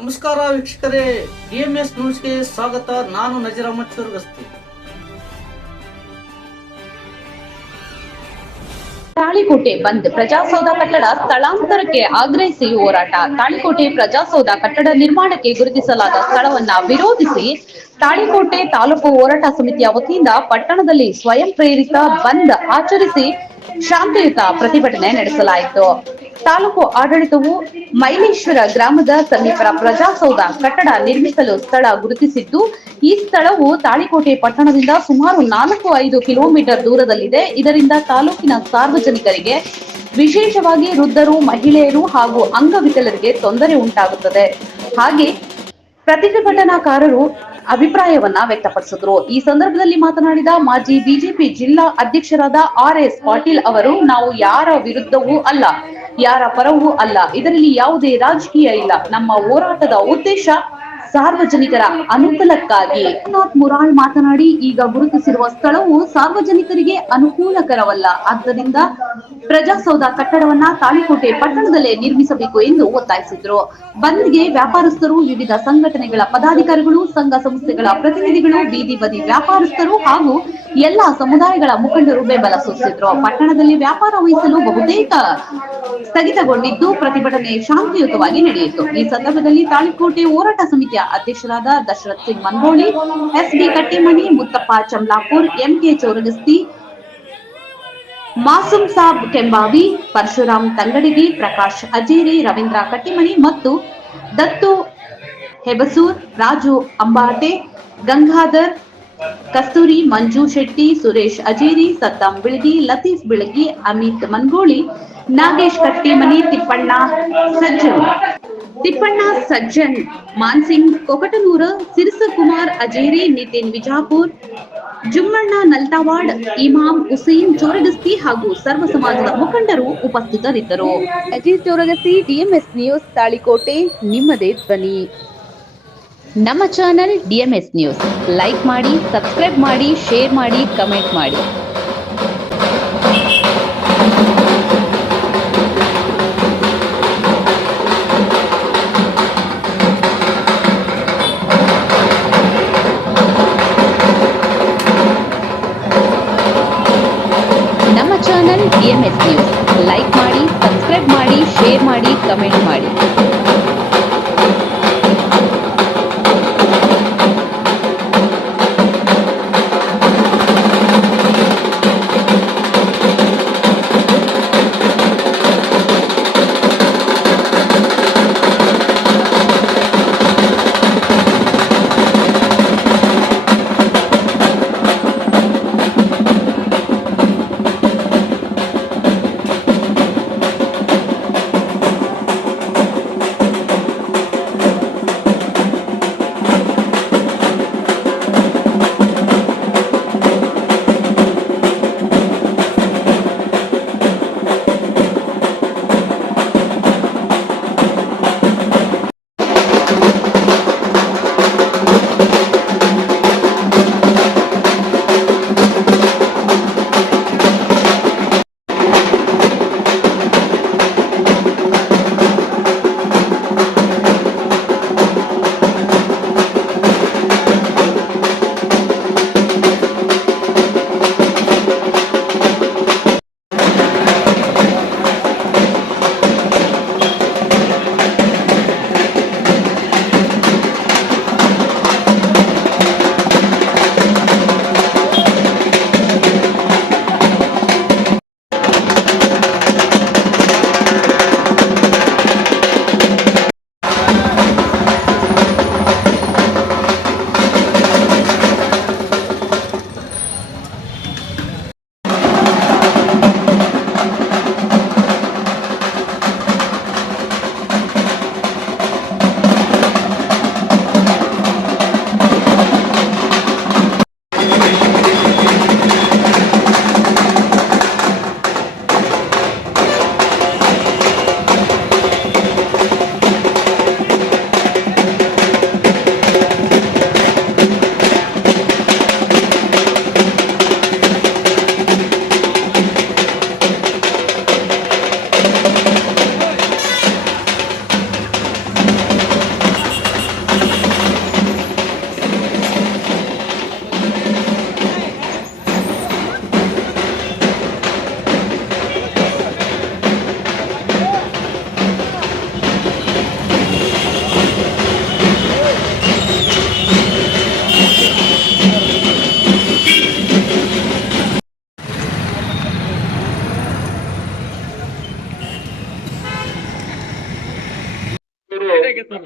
ನಮಸ್ಕಾರ ವೀಕ್ಷಕರೇ, ಡಿಎಂಎಸ್ ನ್ಯೂಸ್ಗೆ ಸ್ವಾಗತ. ನಾನು ನಜೀರ್ ಅಹಮದ್ ಚುರ್ಗಸ್ತಿ. ತಾಳಿಕೋಟೆ ಬಂದ್, ಪ್ರಜಾಸೌಧ ಕಟ್ಟಡ ಸ್ಥಳಾಂತರಕ್ಕೆ ಆಗ್ರಹಿಸಿ ಹೋರಾಟ. ತಾಳಿಕೋಟೆ ಪ್ರಜಾಸೌಧ ಕಟ್ಟಡ ನಿರ್ಮಾಣಕ್ಕೆ ಗುರುತಿಸಲಾದ ಸ್ಥಳವನ್ನ ವಿರೋಧಿಸಿ ತಾಳಿಕೋಟೆ ತಾಲೂಕು ಹೋರಾಟ ಸಮಿತಿಯ ವತಿಯಿಂದ ಪಟ್ಟಣದಲ್ಲಿ ಸ್ವಯಂ ಪ್ರೇರಿತ ಬಂದ್ ಆಚರಿಸಿ ಶಾಂತಿಯುತ ಪ್ರತಿಭಟನೆ ನಡೆಸಲಾಯಿತು. ತಾಲೂಕು ಆಡಳಿತವು ಮೈಲೇಶ್ವರ ಗ್ರಾಮದ ಸಮೀಪ ಪ್ರಜಾಸೌಧ ಕಟ್ಟಡ ನಿರ್ಮಿಸಲು ಸ್ಥಳ ಗುರುತಿಸಿದ್ದು, ಈ ಸ್ಥಳವು ತಾಳಿಕೋಟೆ ಪಟ್ಟಣದಿಂದ ಸುಮಾರು 4-5 ಕಿಲೋಮೀಟರ್ ದೂರದಲ್ಲಿದೆ. ಇದರಿಂದ ತಾಲೂಕಿನ ಸಾರ್ವಜನಿಕರಿಗೆ, ವಿಶೇಷವಾಗಿ ವೃದ್ಧರು, ಮಹಿಳೆಯರು ಹಾಗೂ ಅಂಗವಿಕಲರಿಗೆ ತೊಂದರೆ ಉಂಟಾಗುತ್ತದೆ. ಹಾಗೆ ಪ್ರತಿಭಟನಾಕಾರರು ಅಭಿಪ್ರಾಯವನ್ನ ವ್ಯಕ್ತಪಡಿಸಿದ್ರು. ಈ ಸಂದರ್ಭದಲ್ಲಿ ಮಾತನಾಡಿದ ಮಾಜಿ ಬಿಜೆಪಿ ಜಿಲ್ಲಾ ಅಧ್ಯಕ್ಷರಾದ RS ಪಾಟೀಲ್ ಅವರು, ನಾವು ಯಾರ ವಿರುದ್ಧವೂ ಅಲ್ಲ, ಯಾರ ಪರವೂ ಅಲ್ಲ, ಇದರಲ್ಲಿ ಯಾವುದೇ ರಾಜಕೀಯ ಇಲ್ಲ. ನಮ್ಮ ಹೋರಾಟದ ಉದ್ದೇಶ ಸಾರ್ವಜನಿಕರ ಅನುಕೂಲಕ್ಕಾಗಿ. ರಘುನಾಥ್ ಮುರಾಳ್ ಮಾತನಾಡಿ, ಈಗ ಗುರುತಿಸಿರುವ ಸ್ಥಳವು ಸಾರ್ವಜನಿಕರಿಗೆ ಅನುಕೂಲಕರವಲ್ಲ. ಆದ್ದರಿಂದ ಪ್ರಜಾಸೌಧ ಕಟ್ಟಡವನ್ನ ತಾಳಿಕೋಟೆ ಪಟ್ಟಣದಲ್ಲೇ ನಿರ್ಮಿಸಬೇಕು ಎಂದು ಒತ್ತಾಯಿಸಿದರು. ಬಂದ್ಗೆ ವ್ಯಾಪಾರಸ್ಥರು, ವಿವಿಧ ಸಂಘಟನೆಗಳ ಪದಾಧಿಕಾರಿಗಳು, ಸಂಘ ಸಂಸ್ಥೆಗಳ ಪ್ರತಿನಿಧಿಗಳು, ಬೀದಿ ಬದಿ ವ್ಯಾಪಾರಸ್ಥರು ಹಾಗೂ ಎಲ್ಲಾ ಸಮುದಾಯಗಳ ಮುಖಂಡರು ಬೆಂಬಲ ಸೂಚಿಸಿದ್ರು. ಪಟ್ಟಣದಲ್ಲಿ ವ್ಯಾಪಾರ ವಹಿಸಲು ಬಹುತೇಕ ಸ್ಥಗಿತಗೊಂಡಿದ್ದು, ಪ್ರತಿಭಟನೆ ಶಾಂತಿಯುತವಾಗಿ ನಡೆಯಿತು. ಈ ಸಂದರ್ಭದಲ್ಲಿ ತಾಳಿಕೋಟೆ ಹೋರಾಟ ಸಮಿತಿಯ ಅಧ್ಯಕ್ಷರಾದ ದಶರಥ್ ಸಿಂಗ್ ಮನ್ಗೋಳಿ, SB ಕಟ್ಟಿಮನಿ, ಮುತ್ತಪ್ಪ ಚಮ್ಲಾಪುರ್, MK ಚೌರಗಸ್ತಿ, ಮಾಸೂಮ್ ಸಾಬ್ ಕೆಂಬಾವಿ, ಪರಶುರಾಮ್ ತಂಗಡಿಗಿ, ಪ್ರಕಾಶ್ ಅಜೇರಿ, ರವೀಂದ್ರ ಕಟ್ಟಿಮನಿ ಮತ್ತು ದತ್ತು ಹೆಬಸೂರ್, ರಾಜು ಅಂಬಾಟೆ, ಗಂಗಾಧರ್ ಕಸ್ತೂರಿ, ಮಂಜು ಶೆಟ್ಟಿ, ಸುರೇಶ್ ಅಜೇರಿ, ಸದ್ದಾಂ ಬಿಳಗಿ, ಲತೀಫ್ ಬಿಳಗಿ, ಅಮಿತ್ ಮನ್ಗೋಳಿ, ನಾಗೇಶ್ ಕಟ್ಟಿಮನಿ, ತಿಪ್ಪಣ್ಣ ಸಜ್ಜನ್, ಮಾನ್ಸಿಂಗ್ ಕೊಕಟನೂರ, ಸಿರಸಕುಮಾರ್ ಅಜೇರಿ, ನಿತಿನ್ ವಿಜಾಪುರ್, ಜುಮ್ಮಣ್ಣ ನಲ್ತಾವಾಡ್, ಇಮಾಮ್ ಹುಸೇನ್ ಚೋರಗಸ್ತಿ ಹಾಗೂ ಸರ್ವ ಸಮಾಜದ ಮುಖಂಡರು ಉಪಸ್ಥಿತರಿದ್ದರು. ಅಜೀಜ್ ಚೋರಗಸ್ತಿ, DMS ನ್ಯೂಸ್, ತಾಳಿಕೋಟೆ, ನಿಮ್ಮದೇ ಧ್ವನಿ. ನಮ್ಮ ಚಾನೆಲ್ DMS ನ್ಯೂಸ್ ಲೈಕ್ ಮಾಡಿ, ಸಬ್ಸ್ಕ್ರೈಬ್ ಮಾಡಿ, ಶೇರ್ ಮಾಡಿ, ಕಮೆಂಟ್ ಮಾಡಿ. ನಮ್ಮ ಚಾನೆಲ್ DMS ನ್ಯೂಸ್ ಲೈಕ್ ಮಾಡಿ, ಸಬ್ಸ್ಕ್ರೈಬ್ ಮಾಡಿ, ಶೇರ್ ಮಾಡಿ, ಕಮೆಂಟ್ ಮಾಡಿ.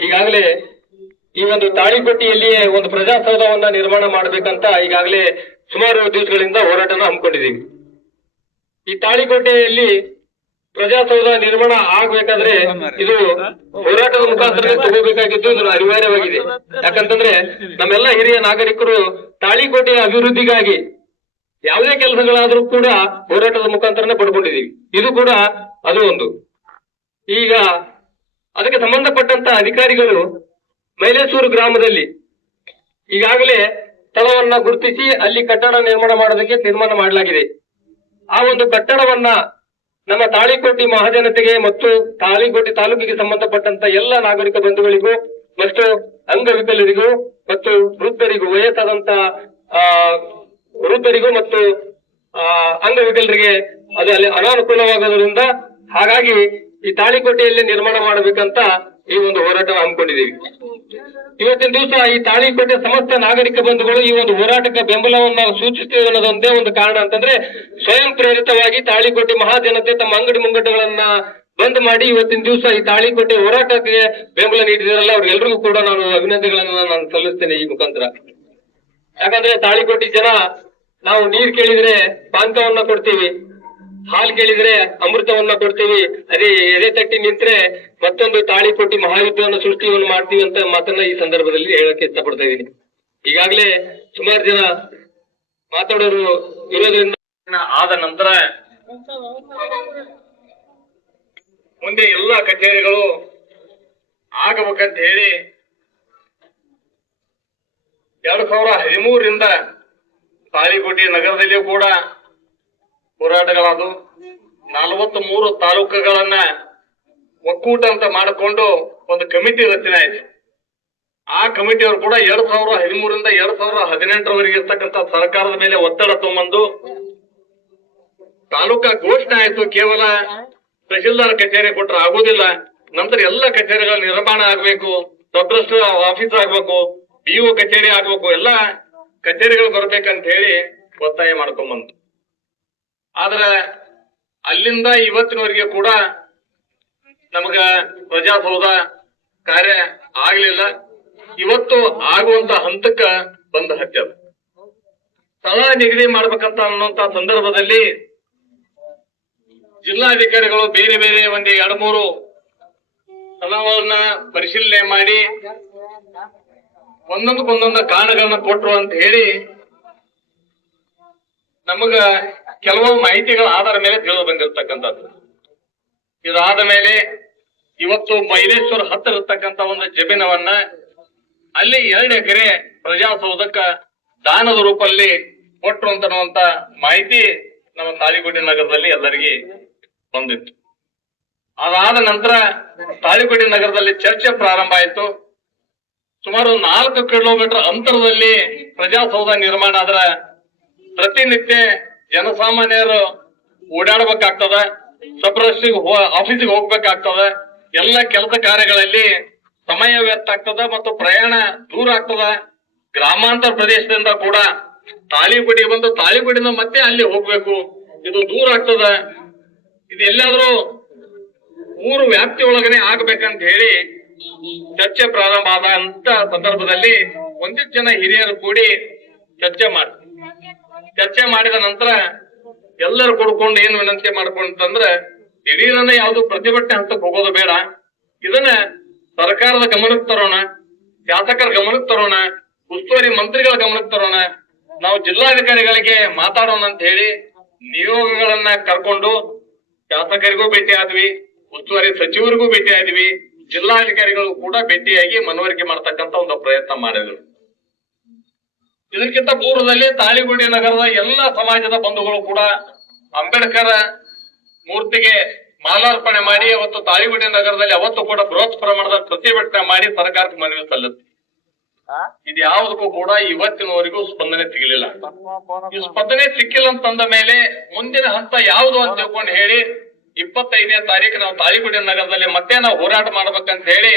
ಈಗಾಗಲೇ ಈ ಒಂದು ತಾಳಿಕೊಟ್ಟಿಯಲ್ಲಿಯೇ ಒಂದು ಪ್ರಜಾಸೌಧವನ್ನ ನಿರ್ಮಾಣ ಮಾಡಬೇಕಂತ ಈಗಾಗಲೇ ಸುಮಾರು ದಿವಸಗಳಿಂದ ಹೋರಾಟನ ಹಮ್ಮಿಕೊಂಡಿದ್ದೀವಿ. ಈ ತಾಳಿಕೋಟೆಯಲ್ಲಿ ಪ್ರಜಾಸೌಧ ನಿರ್ಮಾಣ ಆಗ್ಬೇಕಾದ್ರೆ ಇದು ಹೋರಾಟದ ಮುಖಾಂತರ ತಗೋಬೇಕಾಗಿದ್ದು ಇದು ಅನಿವಾರ್ಯವಾಗಿದೆ. ಯಾಕಂತಂದ್ರೆ ನಮ್ಮೆಲ್ಲ ಹಿರಿಯ ನಾಗರಿಕರು ತಾಳಿಕೋಟೆಯ ಅಭಿವೃದ್ಧಿಗಾಗಿ ಯಾವುದೇ ಕೆಲಸಗಳಾದ್ರೂ ಕೂಡ ಹೋರಾಟದ ಮುಖಾಂತರನೇ ಪಡ್ಕೊಂಡಿದ್ದೀವಿ. ಇದು ಕೂಡ ಅದು ಒಂದು. ಈಗ ಅದಕ್ಕೆ ಸಂಬಂಧಪಟ್ಟಂತ ಅಧಿಕಾರಿಗಳು ಮೈಲೇಶ್ವರ ಗ್ರಾಮದಲ್ಲಿ ಈಗಾಗಲೇ ಸ್ಥಳವನ್ನ ಗುರುತಿಸಿ ಅಲ್ಲಿ ಕಟ್ಟಡ ನಿರ್ಮಾಣ ಮಾಡೋದಕ್ಕೆ ತೀರ್ಮಾನ ಮಾಡಲಾಗಿದೆ. ಆ ಒಂದು ಕಟ್ಟಡವನ್ನ ನಮ್ಮ ತಾಳಿಕೋಟೆ ಮಹಾಜನತೆಗೆ ಮತ್ತು ತಾಳಿಕೋಟೆ ತಾಲೂಕಿಗೆ ಸಂಬಂಧಪಟ್ಟಂತ ಎಲ್ಲ ನಾಗರಿಕ ಬಂಧುಗಳಿಗೂ ಮತ್ತು ಅಂಗವಿಕಲರಿಗೂ ಮತ್ತು ವೃದ್ಧರಿಗೂ ವಯಸ್ಸಾದಂತ ವೃದ್ಧರಿಗೂ ಮತ್ತು ಅಂಗವಿಕಲರಿಗೆ ಅದು ಅಲ್ಲಿ ಅನಾನುಕೂಲವಾಗೋದ್ರಿಂದ ಹಾಗಾಗಿ ಈ ತಾಳಿಕೋಟೆಯಲ್ಲಿ ನಿರ್ಮಾಣ ಮಾಡಬೇಕಂತ ಈ ಒಂದು ಹೋರಾಟ ಹಮ್ಮಿಕೊಂಡಿದ್ದೀವಿ. ಇವತ್ತಿನ ದಿವಸ ಈ ತಾಳಿಕೋಟೆ ಸಮಸ್ತ ನಾಗರಿಕ ಬಂಧುಗಳು ಈ ಒಂದು ಹೋರಾಟಕ್ಕೆ ಬೆಂಬಲವನ್ನು ಸೂಚಿಸುತ್ತೇವೆ ಅನ್ನೋದೊಂದೇ ಒಂದು ಕಾರಣ ಅಂತಂದ್ರೆ ಸ್ವಯಂ ಪ್ರೇರಿತವಾಗಿ ತಾಳಿಕೋಟೆ ಮಹಾಜನತೆ ತಮ್ಮ ಅಂಗಡಿ ಮುಂಗಟ್ಟುಗಳನ್ನ ಬಂದ್ ಮಾಡಿ ಇವತ್ತಿನ ದಿವಸ ಈ ತಾಳಿಕೋಟೆ ಹೋರಾಟಕ್ಕೆ ಬೆಂಬಲ ನೀಡಿದಾರಲ್ಲ ಅವ್ರಿಗೆಲ್ರಿಗೂ ಕೂಡ ನಾನು ಅಭಿನಂದನೆಗಳನ್ನ ನಾನು ಸಲ್ಲಿಸ್ತೇನೆ ಈ ಮುಖಾಂತರ. ಯಾಕಂದ್ರೆ ತಾಳಿಕೋಟೆ ಜನ ನಾವು ನೀರ್ ಕೇಳಿದ್ರೆ ಪಾನಕವನ್ನ ಕೊಡ್ತೀವಿ, ಹಾಲು ಕೇಳಿದ್ರೆ ಅಮೃತವನ್ನ ಕೊಡ್ತೀವಿ, ಅದೇ ಎದೆ ತಟ್ಟಿ ನಿಂತ್ರೆ ಮತ್ತೊಂದು ತಾಳಿಕೋಟೆ ಮಹಾಯುದ್ಧವನ್ನು ಸೃಷ್ಟಿಯನ್ನು ಮಾಡ್ತೀವಿ ಅಂತ ಮಾತನ್ನ ಈ ಸಂದರ್ಭದಲ್ಲಿ ಹೇಳಕ್ಕೆ ಇಷ್ಟಪಡ್ತಾ ಇದ್ದೀನಿ. ಈಗಾಗಲೇ ಸುಮಾರು ಜನ ಮಾತಾಡೋರು ಇರೋದ್ರಿಂದ ಆದ ನಂತರ ಮುಂದೆ ಎಲ್ಲ ಕಚೇರಿಗಳು ಆಗಬೇಕಂತ ಹೇಳಿ 2013ರಿಂದ ತಾಳಿಕೋಟೆ ನಗರದಲ್ಲಿಯೂ ಕೂಡ ಹೋರಾಟಗಳಾದವು. 43 ತಾಲೂಕುಗಳನ್ನ ಒಕ್ಕೂಟ ಅಂತ ಮಾಡಿಕೊಂಡು ಒಂದು ಕಮಿಟಿ ರಚನೆ ಆಯ್ತು. ಆ ಕಮಿಟಿಯವರು ಕೂಡ 2013ರಿಂದ 2018ರವರೆಗೆ ಇರ್ತಕ್ಕಂಥ ಸರ್ಕಾರದ ಮೇಲೆ ಒತ್ತಡ ತಗೊಂಬಂದು ತಾಲೂಕಾ ಘೋಷಣೆ ಆಯ್ತು. ಕೇವಲ ತಹಶೀಲ್ದಾರ್ ಕಚೇರಿ ಕೊಟ್ರೆ ಆಗೋದಿಲ್ಲ, ನಂತರ ಎಲ್ಲ ಕಚೇರಿಗಳ ನಿರ್ಮಾಣ ಆಗ್ಬೇಕು, ಸಬ್ ರಿಜಿಸ್ಟ್ರಾರ್ ಆಫೀಸ್ ಆಗ್ಬೇಕು, BO ಕಚೇರಿ ಆಗ್ಬೇಕು, ಎಲ್ಲ ಕಚೇರಿಗಳು ಬರ್ಬೇಕಂತ ಹೇಳಿ ಒತ್ತಾಯ ಮಾಡ್ಕೊಂಡ್ಬಂತು. ಆದ್ರೆ ಅಲ್ಲಿಂದ ಇವತ್ತಿನವರೆಗೆ ಕೂಡ ನಮಗ ಪ್ರಜಾಸೌಧ ಕಾರ್ಯ ಆಗ್ಲಿಲ್ಲ. ಇವತ್ತು ಆಗುವಂತ ಹಂತಕ್ಕ ಬಂದ ಹತ್ಯದ ಸ್ಥಳ ನಿಗದಿ ಮಾಡ್ಬೇಕಂತ ಅನ್ನುವಂತ ಸಂದರ್ಭದಲ್ಲಿ ಜಿಲ್ಲಾಧಿಕಾರಿಗಳು ಬೇರೆ ಬೇರೆ ಒಂದು 2-3 ಸ್ಥಳವನ್ನ ಪರಿಶೀಲನೆ ಮಾಡಿ ಒಂದೊಂದಕ್ಕೊಂದೊಂದು ಕಾರಣಗಳನ್ನ ಕೊಟ್ರು ಅಂತ ಹೇಳಿ ನಮಗ ಕೆಲವು ಮಾಹಿತಿಗಳ ಆಧಾರ ಮೇಲೆ ತಿಳಿದು ಬಂದಿರತಕ್ಕಂಥದ್ದು. ಇದಾದ ಮೇಲೆ ಇವತ್ತು ಮೈಲೇಶ್ವರ ಹತ್ತಿರ ಇರ್ತಕ್ಕಂಥ ಒಂದು ಜಮೀನವನ್ನ ಅಲ್ಲಿ 2 ಎಕರೆ ಪ್ರಜಾಸೌಧಕ್ಕ ದಾನದ ರೂಪದಲ್ಲಿ ಕೊಟ್ರು ಅಂತನ್ನುವಂತ ಮಾಹಿತಿ ನಮ್ಮ ತಾಳಿಕೋಟೆ ನಗರದಲ್ಲಿ ಎಲ್ಲರಿಗೆ ಬಂದಿತ್ತು. ಅದಾದ ನಂತರ ತಾಳಿಕೋಟೆ ನಗರದಲ್ಲಿ ಚರ್ಚೆ ಪ್ರಾರಂಭ ಆಯಿತು. ಸುಮಾರು 4 ಕಿಲೋಮೀಟರ್ ಅಂತರದಲ್ಲಿ ಪ್ರಜಾಸೌಧ ನಿರ್ಮಾಣ ಆದ್ರ ಪ್ರತಿನಿತ್ಯ ಜನಸಾಮಾನ್ಯರು ಓಡಾಡಬೇಕಾಗ್ತದ, ಸಬ್ ರಿಜಿಸ್ಟ್ರಾರ್ ಆಫೀಸಿಗೆ ಹೋಗ್ಬೇಕಾಗ್ತದ, ಎಲ್ಲ ಕೆಲಸ ಕಾರ್ಯಗಳಲ್ಲಿ ಸಮಯ ವ್ಯರ್ಥ ಆಗ್ತದ ಮತ್ತು ಪ್ರಯಾಣ ದೂರ ಆಗ್ತದ. ಗ್ರಾಮಾಂತರ ಪ್ರದೇಶದಿಂದ ಕೂಡ ತಾಳಿಕೋಟೆ ಬಂದು ತಾಳಿಕೋಟೆಯಿಂದ ಮತ್ತೆ ಅಲ್ಲಿ ಹೋಗ್ಬೇಕು, ಇದು ದೂರ ಆಗ್ತದ. ಇದು ಎಲ್ಲಾದ್ರೂ ಊರು ವ್ಯಾಪ್ತಿ ಒಳಗನೆ ಆಗ್ಬೇಕಂತ ಹೇಳಿ ಚರ್ಚೆ ಪ್ರಾರಂಭ ಆದ ಅಂತ ಸಂದರ್ಭದಲ್ಲಿ ಒಂದಿಷ್ಟು ಜನ ಹಿರಿಯರು ಕೂಡಿ ಚರ್ಚೆ ಮಾಡಿದ ನಂತರ ಎಲ್ಲರೂ ಕೂಡ್ಕೊಂಡು ಏನು ವಿನಂತಿ ಮಾಡ್ಕೊಂಡ್ರೆ ದಿಢೀರನ್ನ ಯಾವ್ದು ಪ್ರತಿಭಟನೆ ಹಂತಕ್ಕೆ ಹೋಗೋದು ಬೇಡ, ಇದನ್ನ ಸರ್ಕಾರದ ಗಮನಕ್ಕೆ ತರೋಣ, ಶಾಸಕರ ಗಮನಕ್ಕೆ ತರೋಣ, ಉಸ್ತುವಾರಿ ಮಂತ್ರಿಗಳ ಗಮನಕ್ಕೆ ತರೋಣ, ನಾವು ಜಿಲ್ಲಾಧಿಕಾರಿಗಳಿಗೆ ಮಾತಾಡೋಣ ಅಂತ ಹೇಳಿ ನಿಯೋಗಗಳನ್ನ ಕರ್ಕೊಂಡು ಶಾಸಕರಿಗೂ ಭೇಟಿ ಆದ್ವಿ, ಉಸ್ತುವಾರಿ ಸಚಿವರಿಗೂ ಭೇಟಿ ಆದ್ವಿ, ಜಿಲ್ಲಾಧಿಕಾರಿಗಳು ಕೂಡ ಭೇಟಿಯಾಗಿ ಮನವರಿಕೆ ಮಾಡ್ತಕ್ಕಂತ ಒಂದು ಪ್ರಯತ್ನ ಮಾಡಿದ್ರು. ಇದಕ್ಕಿಂತ ಪೂರ್ವದಲ್ಲಿ ತಾಳಿಕೋಟೆ ನಗರದ ಎಲ್ಲ ಸಮಾಜದ ಬಂಧುಗಳು ಕೂಡ ಅಂಬೇಡ್ಕರ್ ಮೂರ್ತಿಗೆ ಮಾಲಾರ್ಪಣೆ ಮಾಡಿ ಅವತ್ತು ತಾಳಿಕೋಟೆ ನಗರದಲ್ಲಿ ಅವತ್ತು ಕೂಡ ಬೃಹತ್ ಪ್ರಮಾಣದ ಪ್ರತಿಭಟನೆ ಮಾಡಿ ಸರ್ಕಾರಕ್ಕೆ ಮನವಿ ಸಲ್ಲಿತ್ತು. ಇದು ಯಾವುದಕ್ಕೂ ಕೂಡ ಇವತ್ತಿನವರೆಗೂ ಸ್ಪಂದನೆ ಸಿಗಲಿಲ್ಲ. ಈ ಸ್ಪಂದನೆ ಸಿಕ್ಕಿಲ್ಲ ಅಂತಂದ ಮೇಲೆ ಮುಂದಿನ ಹಂತ ಯಾವುದು ಅಂತ ತಿಳ್ಕೊಂಡು ಹೇಳಿ 25ನೇ ತಾರೀಕು ನಾವು ತಾಳಿಕೋಟೆ ನಗರದಲ್ಲಿ ಮತ್ತೆ ನಾವು ಹೋರಾಟ ಮಾಡ್ಬೇಕಂತ ಹೇಳಿ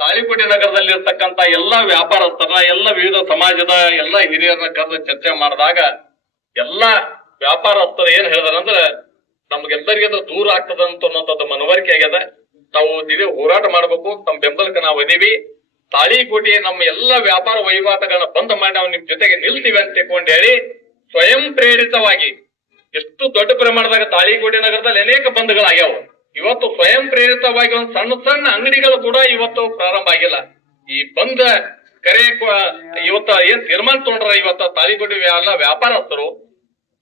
ತಾಳಿಕೋಟೆ ನಗರದಲ್ಲಿ ಇರ್ತಕ್ಕಂತ ಎಲ್ಲಾ ವ್ಯಾಪಾರಸ್ಥರ, ಎಲ್ಲ ವಿವಿಧ ಸಮಾಜದ ಎಲ್ಲ ಹಿರಿಯರನ್ನ ಕರೆದು ಚರ್ಚೆ ಮಾಡಿದಾಗ ಎಲ್ಲಾ ವ್ಯಾಪಾರಸ್ಥರು ಏನ್ ಹೇಳಿದಾರಂದ್ರೆ ನಮ್ಗೆಲ್ಲರಿಗೆ ಅದು ದೂರ ಆಗ್ತದ ಅನ್ನೋಂಥದ್ದು ಮನವರಿಕೆ ಆಗ್ಯದ. ತಾವು ದಿವ್ಯ ಹೋರಾಟ ಮಾಡ್ಬೇಕು. ತಮ್ಮ ಬೆಂಬಲಕ್ಕೆ ನಾವು ಅದೀವಿ. ತಾಳಿಕೋಟೆ ನಮ್ಮ ಎಲ್ಲ ವ್ಯಾಪಾರ ವಹಿವಾಟುಗಳನ್ನ ಬಂದ್ ಮಾಡಿ ನಾವು ನಿಮ್ ಜೊತೆಗೆ ನಿಲ್ತೀವಿ ಅಂತ ತಿಳ್ಕೊಂಡು ಹೇಳಿ ಸ್ವಯಂ ಪ್ರೇರಿತವಾಗಿ ಎಷ್ಟು ದೊಡ್ಡ ಪ್ರಮಾಣದಾಗ ತಾಳಿಕೋಟೆ ನಗರದಲ್ಲಿ ಅನೇಕ ಬಂದ್ಗಳಾಗ್ಯಾವ. ಇವತ್ತು ಸ್ವಯಂ ಪ್ರೇರಿತವಾಗಿ ಒಂದು ಸಣ್ಣ ಸಣ್ಣ ಅಂಗಡಿಗಳು ಕೂಡ ಇವತ್ತು ಪ್ರಾರಂಭ ಆಗಿಲ್ಲ. ಈ ಬಂದ್ ಕರೆ ಇವತ್ತ ಏನ್ ತೀರ್ಮಾನ ತಗೊಂಡ್ರ ಇವತ್ತ ತಾಳಿಕೋಟೆ ಎಲ್ಲ ವ್ಯಾಪಾರಸ್ಥರು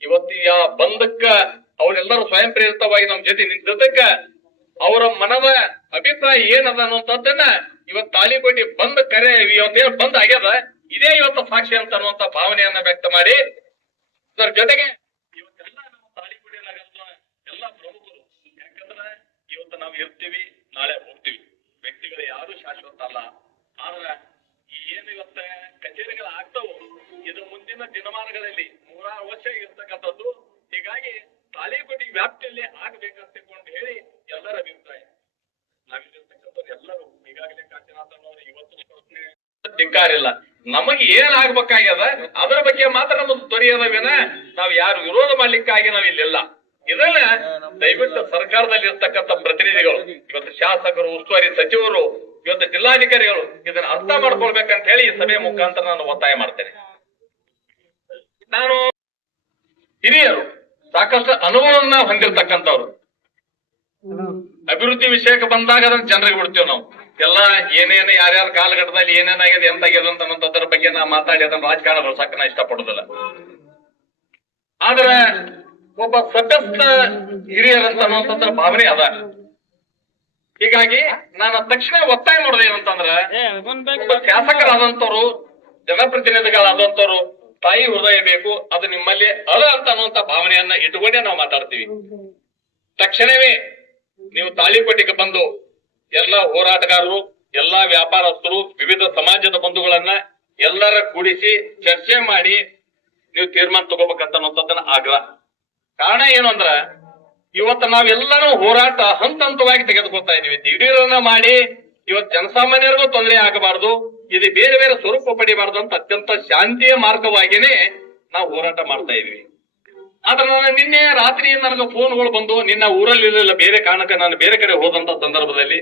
ಇವತ್ತು ಆ ಬಂದಕ್ಕ ಅವರೆಲ್ಲರೂ ಸ್ವಯಂ ಪ್ರೇರಿತವಾಗಿ ನಮ್ ಜೊತೆ ನಿಂತದಕ್ಕ ಅವರ ಮನದ ಅಭಿಪ್ರಾಯ ಏನದ ಅನ್ನುವಂಥದ್ದನ್ನ ಇವತ್ತು ತಾಳಿಕೋಟೆ ಬಂದ್ ಕರೆ ಇವತ್ತೇನು ಬಂದ್ ಆಗ್ಯದ ಇದೇ ಇವತ್ತು ಸಾಕ್ಷಿ ಅಂತ ಅನ್ನುವಂತ ಭಾವನೆಯನ್ನ ವ್ಯಕ್ತ ಮಾಡಿ ಅದರ ಜೊತೆಗೆ ಇವತ್ತೆಲ್ಲ ನಮ್ಮ ತಾಳಿಕೋಟೆ ನಗರದ ಎಲ್ಲ ಪ್ರಮುಖರು, ಯಾಕಂದ್ರೆ ಇವತ್ತು ನಾವು ಇರ್ತೀವಿ, ನಾಳೆ ಹೋಗ್ತೀವಿ. ವ್ಯಕ್ತಿಗಳು ಯಾರು ಶಾಶ್ವತ ಅಲ್ಲ. ಆದ್ರೆ ಏನು ಇವತ್ತ ಕಚೇರಿಗಳು ಆಗ್ತಾವು ಇದು ಮುಂದಿನ ದಿನಮಾನಗಳಲ್ಲಿ 3 ವರ್ಷ ಇರ್ತಕ್ಕಂಥದ್ದು. ಹೀಗಾಗಿ ತಾಳಿಕೋಟೆ ವ್ಯಾಪ್ತಿಯಲ್ಲಿ ಆಗ್ಬೇಕಂತ ಹೇಳಿ ಎಲ್ಲರ ಅಭಿಪ್ರಾಯ. ನಾವಿರ್ತಕ್ಕಂಥವ್ರು ಎಲ್ಲರೂ ಈಗಾಗಲೇ ಕಾಶಿನಾಥನವರು ಇವತ್ತು ಧಿಕ್ಕಾರಿಲ್ಲ. ನಮಗೆ ಏನ್ ಆಗ್ಬೇಕಾಗ್ಯದ ಅದರ ಬಗ್ಗೆ ಮಾತ್ರ ನಮ್ಮದು ತೊರೆಯದವೇನ ನಾವು ಯಾರು ವಿರೋಧ ಮಾಡ್ಲಿಕ್ಕಾಗಿ ನಾವ್ ಇಲ್ಲಿಲ್ಲ. ಇದನ್ನ ದಯವಿಟ್ಟು ಸರ್ಕಾರದಲ್ಲಿ ಇರ್ತಕ್ಕಂಥ ಪ್ರತಿನಿಧಿಗಳು, ಇವತ್ತು ಶಾಸಕರು, ಉಸ್ತುವಾರಿ ಸಚಿವರು, ಇವತ್ತು ಜಿಲ್ಲಾಧಿಕಾರಿಗಳು ಇದನ್ನ ಅರ್ಥ ಮಾಡ್ಕೊಳ್ಬೇಕಂತ ಹೇಳಿ ಈ ಸಭೆಯ ಮುಖಾಂತರ ನಾನು ಒತ್ತಾಯ ಮಾಡ್ತೇನೆ. ನಾನು ಹಿರಿಯರು, ಸಾಕಷ್ಟು ಅನುಭವವನ್ನ ಹೊಂದಿರತಕ್ಕಂಥವ್ರು, ಅಭಿವೃದ್ಧಿ ವಿಷಯಕ್ಕೆ ಬಂದಾಗ ಅದನ್ನ ಜನರಿಗೆ ಬಿಡ್ತೀವಿ ನಾವು. ಎಲ್ಲ ಏನೇನು ಯಾರ್ಯಾರ ಕಾಲಘಟ್ಟದಲ್ಲಿ ಏನೇನಾಗಿದೆ ಎಂತಾಗಿದೆ ಅಂತನ್ನೋದ್ರ ಬಗ್ಗೆ ನಾ ಮಾತಾಡಿ ಅದನ್ನ ರಾಜಕಾರಣ ಬಳಸಕ್ಕೆ ನಾ ಇಷ್ಟಪಡುದಿಲ್ಲ. ಆದ್ರೆ ಒಬ್ಬ ಸಭ್ಯಸ್ಥ ಹಿರಿಯರಂತ ಅನ್ನುವಂಥದ್ರ ಭಾವನೆ ಅದ. ಹೀಗಾಗಿ ನಾನು ತಕ್ಷಣ ಒತ್ತಾಯ ಮಾಡೋದು ಏನಂತಂದ್ರ ಒಬ್ಬ ಶಾಸಕರಾದಂತವ್ರು, ಜನಪ್ರತಿನಿಧಿಗಳಾದಂತವ್ರು ತಾಯಿ ಹೃದಯ ಬೇಕು, ಅದು ನಿಮ್ಮಲ್ಲಿ ಅಳ ಅಂತ ಅನ್ನುವಂತ ಭಾವನೆಯನ್ನ ಇಟ್ಟುಕೊಂಡೇ ನಾವು ಮಾತಾಡ್ತೀವಿ. ತಕ್ಷಣವೇ ನೀವು ತಾಳಿಕೋಟೆಗೆ ಬಂದು ಎಲ್ಲ ಹೋರಾಟಗಾರರು, ಎಲ್ಲಾ ವ್ಯಾಪಾರಸ್ಥರು, ವಿವಿಧ ಸಮಾಜದ ಬಂಧುಗಳನ್ನ ಎಲ್ಲರ ಕೂಡಿಸಿ ಚರ್ಚೆ ಮಾಡಿ ನೀವು ತೀರ್ಮಾನ ತಗೋಬೇಕಂತ ಅನ್ನೋದನ್ನ ಆಗ್ರಹ. ಕಾರಣ ಏನು ಅಂದ್ರ ಇವತ್ತು ನಾವೆಲ್ಲರೂ ಹೋರಾಟ ಹಂತ ಹಂತವಾಗಿ ತೆಗೆದುಕೊಳ್ತಾ ಇದೀವಿ. ದಿಢೀರನ್ನ ಮಾಡಿ ಇವತ್ತು ಜನಸಾಮಾನ್ಯರಿಗೂ ತೊಂದರೆ ಆಗಬಾರ್ದು, ಇದು ಬೇರೆ ಬೇರೆ ಸ್ವರೂಪ ಪಡಿಬಾರ್ದು ಅಂತ ಅತ್ಯಂತ ಶಾಂತಿಯ ಮಾರ್ಗವಾಗಿನೇ ನಾವು ಹೋರಾಟ ಮಾಡ್ತಾ ಇದೀವಿ. ಆದ್ರೆ ನಾನು ನಿನ್ನೆ ರಾತ್ರಿ ನನಗೆ ಫೋನ್ಗಳು ಬಂದು, ನಿನ್ನ ಊರಲ್ಲಿ ಇರಲಿಲ್ಲ, ಬೇರೆ ಕಾರಣಕ್ಕೆ ನಾನು ಬೇರೆ ಕಡೆ ಹೋದಂತ ಸಂದರ್ಭದಲ್ಲಿ